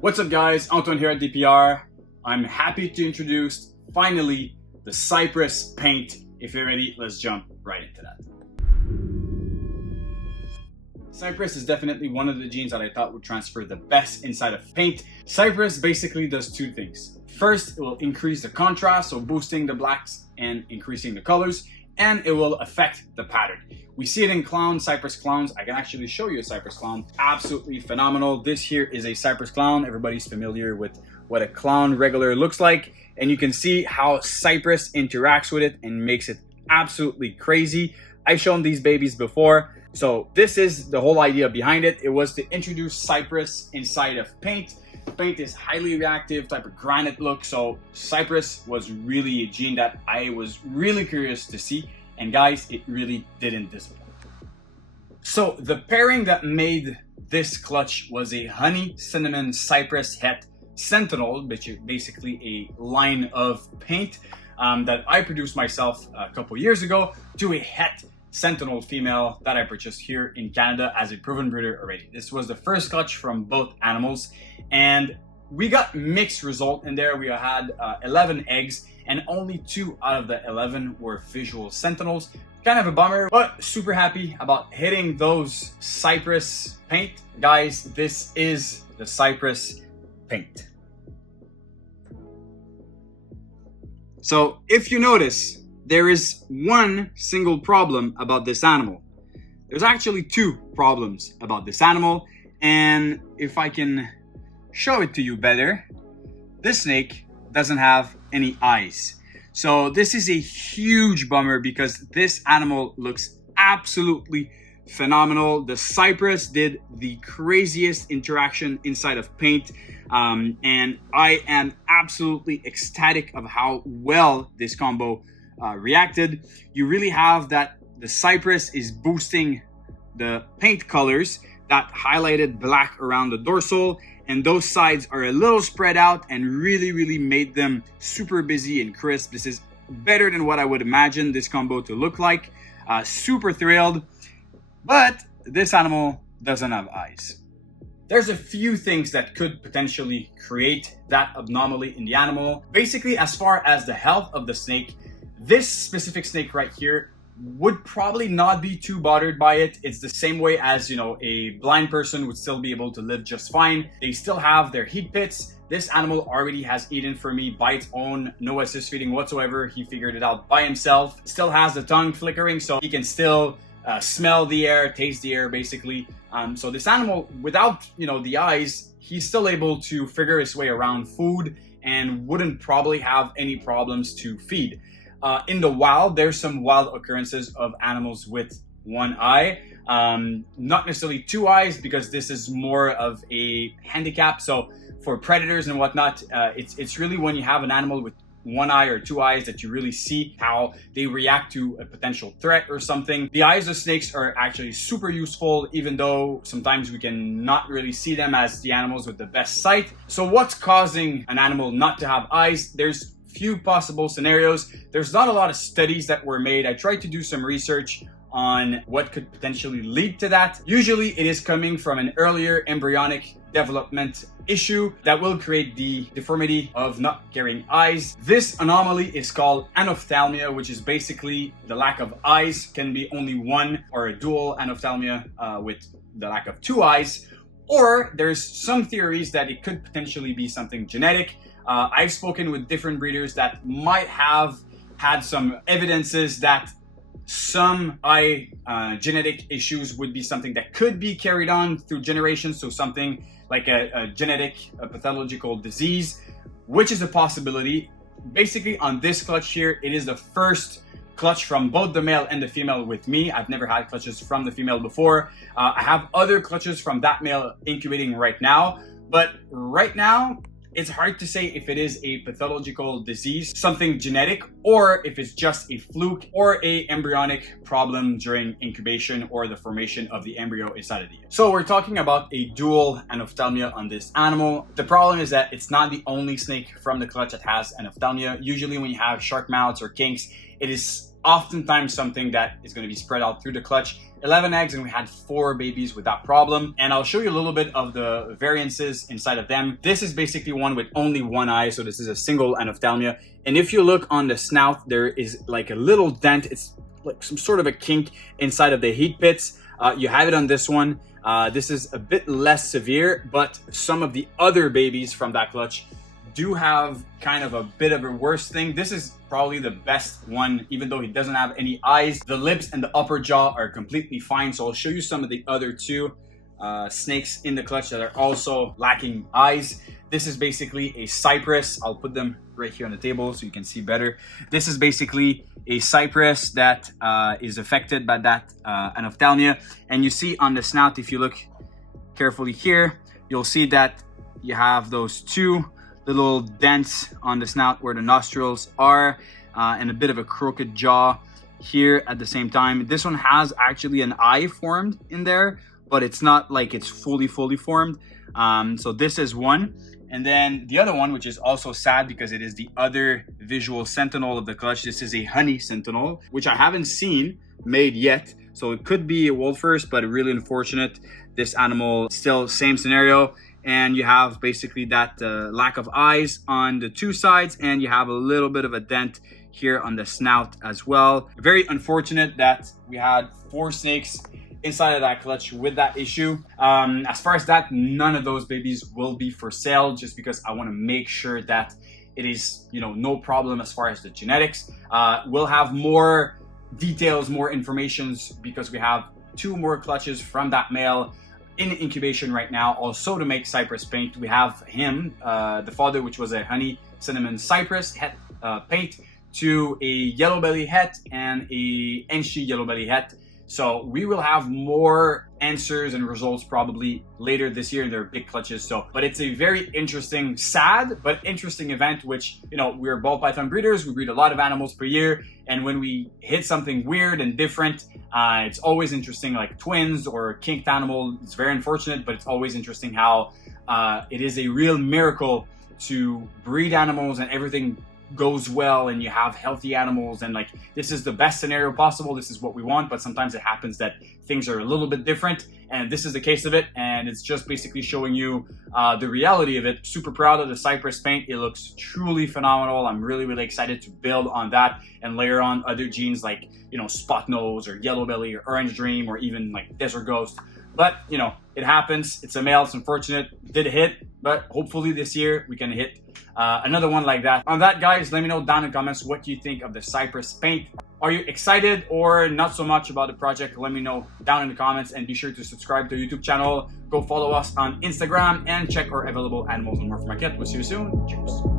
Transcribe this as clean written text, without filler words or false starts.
What's up guys, Antoine here at DPR. I'm happy to introduce finally the CYPRESS paint. If you're ready, let's jump right into that. CYPRESS is definitely one of the genes that I thought would transfer the best inside of paint. CYPRESS basically does two things. First, it will increase the contrast, so boosting the blacks and increasing the colors, and it will affect the pattern. We see it in clowns, CYPRESS clowns. I can actually show you a CYPRESS clown. Absolutely phenomenal. This here is a CYPRESS clown. Everybody's familiar with what a clown regular looks like, and you can see how CYPRESS interacts with it and makes it absolutely crazy. I've shown these babies before. So this is the whole idea behind it. It was to introduce CYPRESS inside of paint. Paint is highly reactive, type of granite look. So CYPRESS was really a gene that I was really curious to see. And guys, it really didn't disappoint. So the pairing that made this clutch was a honey cinnamon CYPRESS het sentinel, which is basically a line of paint that I produced myself a couple years ago, to a het sentinel female that I purchased here in Canada as a proven breeder already. This was the first clutch from both animals, and we got mixed result in there. We had 11 eggs, and only 2 out of the 11 were visual sentinels. Kind of a bummer, but super happy about hitting those CYPRESS paint. Guys, this is the CYPRESS paint. So if you notice, there is one single problem about this animal. There's actually 2 problems about this animal, and if I can show it to you better, this snake doesn't have any eyes. So this is a huge bummer because this animal looks absolutely phenomenal. The CYPRESS did the craziest interaction inside of paint, and I am absolutely ecstatic of how well this combo reacted. You really have that the CYPRESS is boosting the paint colors, that highlighted black around the dorsal, and those sides are a little spread out and really made them super busy and crisp. This is better than what I would imagine this combo to look like. Super thrilled, but this animal doesn't have eyes. There's a few things that could potentially create that anomaly in the animal. Basically, as far as the health of the snake, this specific snake right here would probably not be too bothered by it. It's the same way as, a blind person would still be able to live just fine. They still have their heat pits. This animal already has eaten for me by its own, no assist feeding whatsoever. He figured it out by himself. Still has the tongue flickering, so he can still smell the air, taste the air, basically. So this animal, without the eyes, he's still able to figure his way around food and wouldn't probably have any problems to feed. In the wild, there's some wild occurrences of animals with one eye, not necessarily 2 eyes, because this is more of a handicap. So for predators and whatnot, it's really when you have an animal with 1 eye or 2 eyes that you really see how they react to a potential threat or something. The eyes of snakes are actually super useful, even though sometimes we can not really see them as the animals with the best sight. So what's causing an animal not to have eyes? There's few possible scenarios. There's not a lot of studies that were made. I tried to do some research on what could potentially lead to that. Usually it is coming from an earlier embryonic development issue that will create the deformity of not carrying eyes. This anomaly is called anophthalmia, which is basically the lack of eyes. Can be only one, or a dual anophthalmia with the lack of 2 eyes. Or there's some theories that it could potentially be something genetic. I've spoken with different breeders that might have had some evidences that some eye genetic issues would be something that could be carried on through generations. So something like a pathological disease, which is a possibility. Basically on this clutch here, it is the first clutch from both the male and the female with me. I've never had clutches from the female before. I have other clutches from that male incubating right now, but right now, it's hard to say if it is a pathological disease, something genetic, or if it's just a fluke or a embryonic problem during incubation or the formation of the embryo inside of the egg. So we're talking about a dual anophthalmia on this animal. The problem is that it's not the only snake from the clutch that has anophthalmia. Usually when you have shark mouths or kinks, it is oftentimes something that is going to be spread out through the clutch. 11 eggs and we had 4 babies with that problem. And I'll show you a little bit of the variances inside of them. This is basically one with only one eye, so this is a single anophthalmia. And if you look on the snout, there is like a little dent. It's like some sort of a kink inside of the heat pits. You have it on this one. This is a bit less severe, but some of the other babies from that clutch do have kind of a bit of a worse thing. This is probably the best one, even though he doesn't have any eyes. The lips and the upper jaw are completely fine. So I'll show you some of the other 2 snakes in the clutch that are also lacking eyes. This is basically a CYPRESS. I'll put them right here on the table so you can see better. This is basically a CYPRESS that is affected by that anophthalmia. And you see on the snout, if you look carefully here, you'll see that you have those 2 little dents on the snout where the nostrils are, and a bit of a crooked jaw here at the same time. This one has actually an eye formed in there, but it's not like it's fully formed. So this is one. And then the other one, which is also sad because it is the other visual sentinel of the clutch. This is a honey sentinel, which I haven't seen made yet. So it could be a world first, but really unfortunate. This animal, still same scenario. And you have basically that lack of eyes on the 2 sides, and you have a little bit of a dent here on the snout as well. Very unfortunate that we had 4 snakes inside of that clutch with that issue. As far as that, none of those babies will be for sale, just because I want to make sure that it is, you know, no problem as far as the genetics. We'll have more details, more informations, because we have 2 more clutches from that male in incubation right now, also to make CYPRESS paint. We have him, the father, which was a honey cinnamon CYPRESS het paint, to a yellow belly het and a Enshi yellow belly het. So we will have more answers and results probably later this year in their big clutches. So, but it's a very interesting, sad, but interesting event, which, you know, we're ball python breeders. We breed a lot of animals per year. And when we hit something weird and different, it's always interesting, like twins or a kinked animal. It's very unfortunate, but it's always interesting how it is a real miracle to breed animals and everything goes well and you have healthy animals, and like, this is the best scenario possible. This is what we want, but sometimes it happens that things are a little bit different, and this is the case of it. And it's just basically showing you the reality of it. Super proud of the CYPRESS paint. It looks truly phenomenal. I'm really excited to build on that and layer on other genes like, you know, spot nose or yellow belly or orange dream or even like desert ghost. But, you know, it happens. It's a male. It's unfortunate. Did hit, but hopefully this year we can hit another one like that. On that, guys, let me know down in the comments what you think of the CYPRESS paint. Are you excited or not so much about the project? Let me know down in the comments, and be sure to subscribe to the YouTube channel. Go follow us on Instagram and check our available animals on Morph Market. We'll see you soon. Cheers.